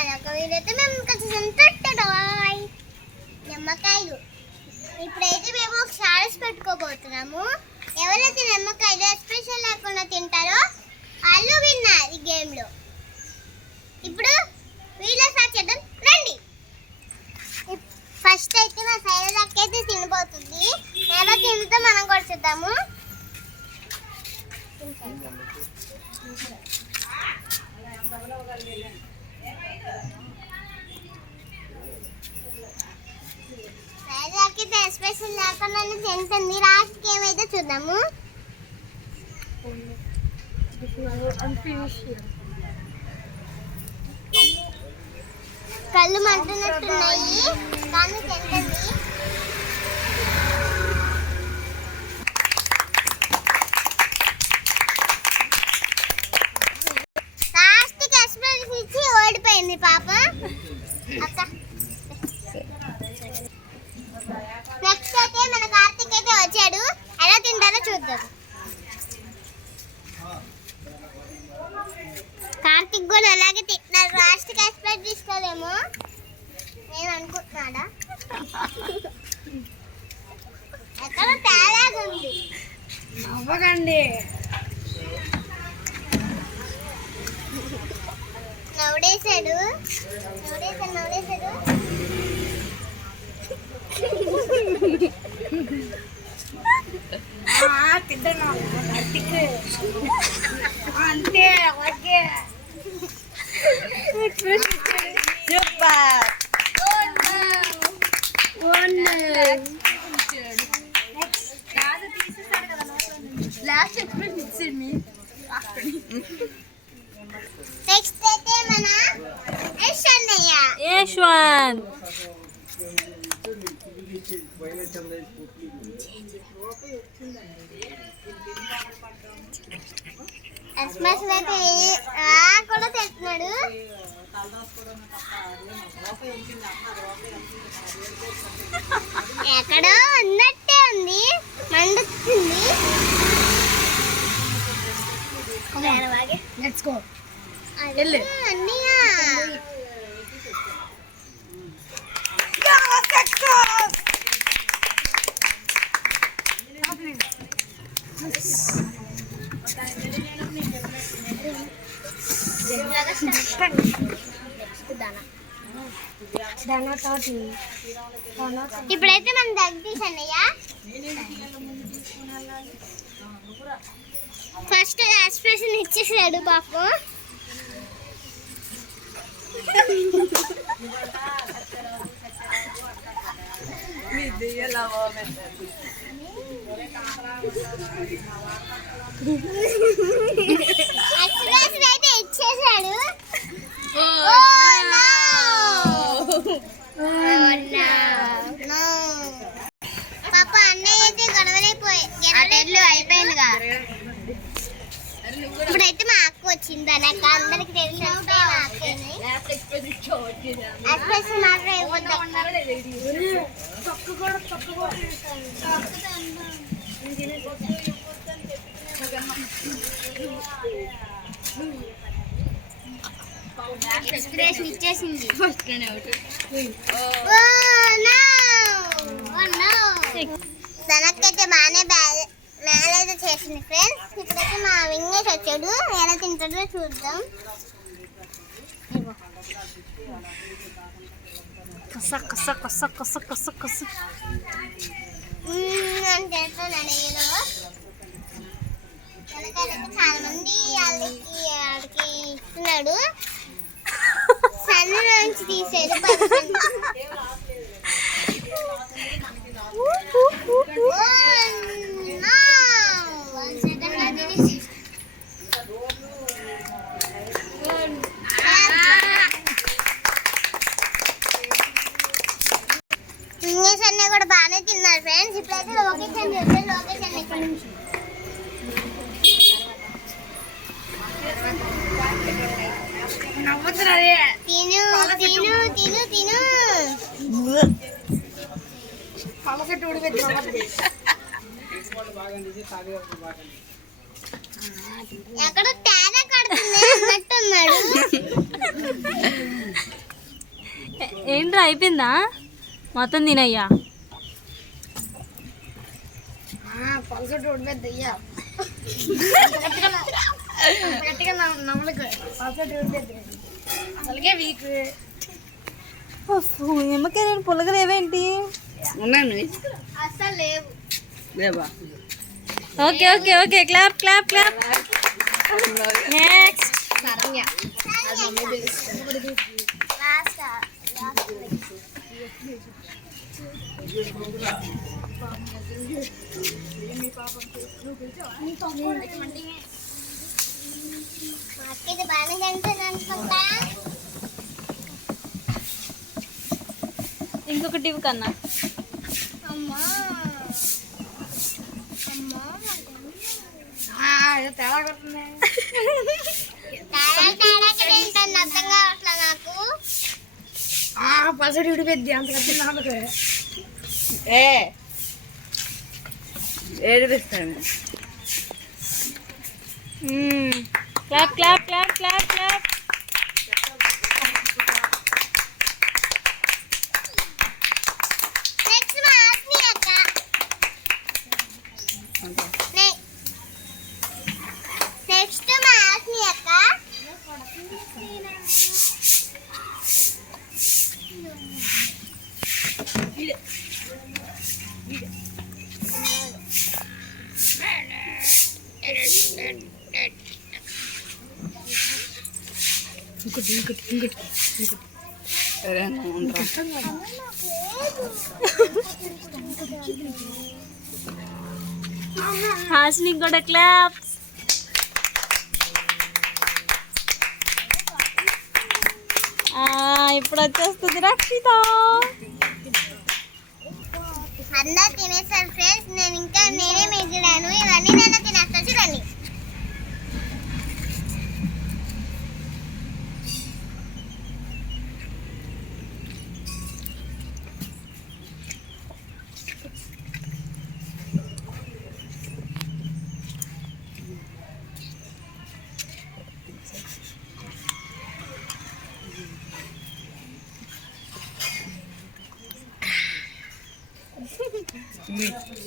మరొక వీడియోతో మేము కొంచెం నిమ్మకాయలు. ఇప్పుడైతే మేము ఒక ఛాలెంజ్ పెట్టుకోబోతున్నాము. ఎవరైతే నిమ్మకాయలు ఎక్స్ప్రెషన్ లేకుండా తింటారో వాళ్ళు విన్నారు ఈ గేమ్లో. ఇప్పుడు వీడియో స్టార్ట్ చేద్దాం రండి. ఫస్ట్ అయితే మా శైలజక్క అయితే తినబోతుంది. ఎలా తింటే మనం కూడా చూద్దాము. శైలజక్క ఎక్స్ప్రెషన్ లేకుండా తింటుంది. లాస్ట్కి ఏమైతే చూద్దాము. కళ్ళు మంటున్నట్టున్నాయి కానీ తింటుంది. లాస్ట్కి ఎక్స్ప్రెషన్ ఇచ్చి ఓడిపోయింది పాప. అక్క నెక్స్ట్ అయితే మన కార్తీక్ అయితే వచ్చాడు. ఎలా తింటారో చూద్దాం. కార్తీక్ కూడా అలాగే తింటున్నారు. లాస్ట్కి ఎక్స్ప్రెస్ తీసుకోలేమో నేను అనుకుంటున్నాడా. ఎక్కడ తేడాగా ఉంది. నవ్వకండి. నవ్వుడేశాడు. తింటున్నా అంతే. Okay super. నెక్స్ట్ అయితే మన యశ్వంత్. ఎక్స్ప్రెషన్ అయితే కూడా తెస్తున్నాడు. ఎక్కడో ఉన్నట్టే ఉంది. మండుతుంది. Let's go. అన్నయ్య ఇప్పుడైతే మనం దగ్గర అన్నయ్య. ఫస్ట్ ఎక్స్ప్రెషన్ ఇచ్చేసాడు పాపం. ఎక్స్ప్రెషన్ అయితే ఇచ్చేసాడు. పాప అన్నయ్య అయితే గొడవలైపోయి అయిపోయిందిగా. ఇప్పుడైతే మా అక్క వచ్చింది. నాకు అందరికి తెలిసి ఎక్స్ప్రెషన్ మాత్రం ఎక్స్ప్రెషన్ ఇచ్చేసింది. తనకైతే బాగానే మేలైతే చేసింది ఫ్రెండ్స్. ఇప్పుడైతే మా వింగేష్ వచ్చాడు. ఎలా తింటాడో చూద్దాం. అంటే చాలా మంది ఆడికి ఇస్తున్నాడు. సన్న నుంచి తీసేది. ఇంగ్లీష్ అన్నీ కూడా బాగానే తిన్నారు ఫ్రెండ్స్. ఇప్పుడైతే లొకేషన్ చూస్తే లొకేషన్ ఎక్కడి నుంచి తిను తిను తిను తిను. ఎక్కడ తేడా కడుతుంది అన్నట్టున్నాడు. ఏంట్రా అయిపోయిందా మొత్తం తినయ్యా పల్సటి ఉడిపోద్ది అయ్యా గట్టిగా నమ్మలకు పల్సటి ఉడిపోద్ది అసలుకే వీక్ నిమ్మకాయ నేను పుల్లగలు ఏవేంటి ఉన్నాయి అసలు లేవు. లేవా okay okay okay clap clap clap next last ఇది బాగానే తింటుంది అనుకుంటా. ఇంకొకటి ఇవ్వు కన్నా అమ్మా అమ్మా తేడా కొడుతుంది తేడాకి తింటుంది అర్థం కావట్లే నాకు. పల్సటి ఉడిపోద్ది అంత కట్టి నాకు ఏడిపిస్తాను clap clap clap clap clap next మా ఆత్మీ అక్క. నెక్స్ట్ మా ఆత్మీ అక్క. హాస్ని కూడా క్లాప్స్ ఇప్పుడు వచ్చేస్తుంది రక్షిత అందరు తినేసారు ఫ్రెండ్స్. నేను ఇంకా నేనే మిగిలాను. ఇవన్నీ నేను తినేస్తా చూడండి.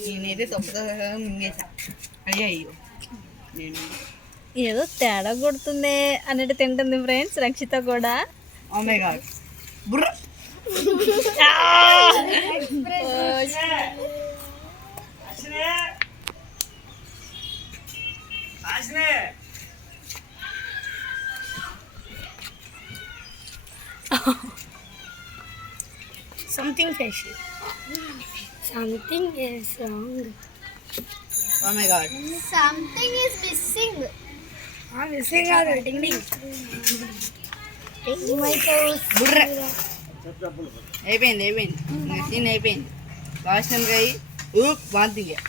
నేనైతే తప్పుగా మింగేసా అయ్యో నేను ఏదో తేడా కొడుతుంది అన్నట్టు తింటుంది ఫ్రెండ్స్ రక్షిత కూడా ఆమె కాదు బుర్ర something fish something is wrong ఆమె కాదు సంథింగ్ ఈస్ మిస్సింగ్. మిస్సింగ్ కాదు డింగ్ డింగ్ బుర్ర అయిపోయింది సీన్ అయిపోయింది లాస్ట్ కాయ వాంతిగా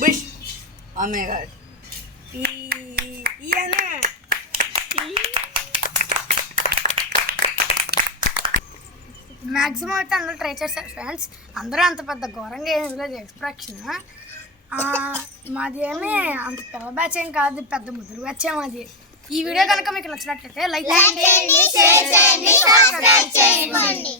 బుష్ ఆమె కాదు మ్యాక్సిమం అయితే అందరూ ట్రై చేస్తారు ఫ్రెండ్స్. అందరూ అంత పెద్ద ఘోరంగా ఏం లేదు ఎక్స్ప్రెషన్. మాది ఏమి అంత పిల్ల బ్యాచ్ ఏం కాదు, పెద్ద ముద్దురు బ్యాచ్ మాది. ఈ వీడియో కనుక మీకు నచ్చినట్లయితే లైక్ చేయండి, షేర్ చేయండి, సబ్స్క్రైబ్ చేసుకోండి.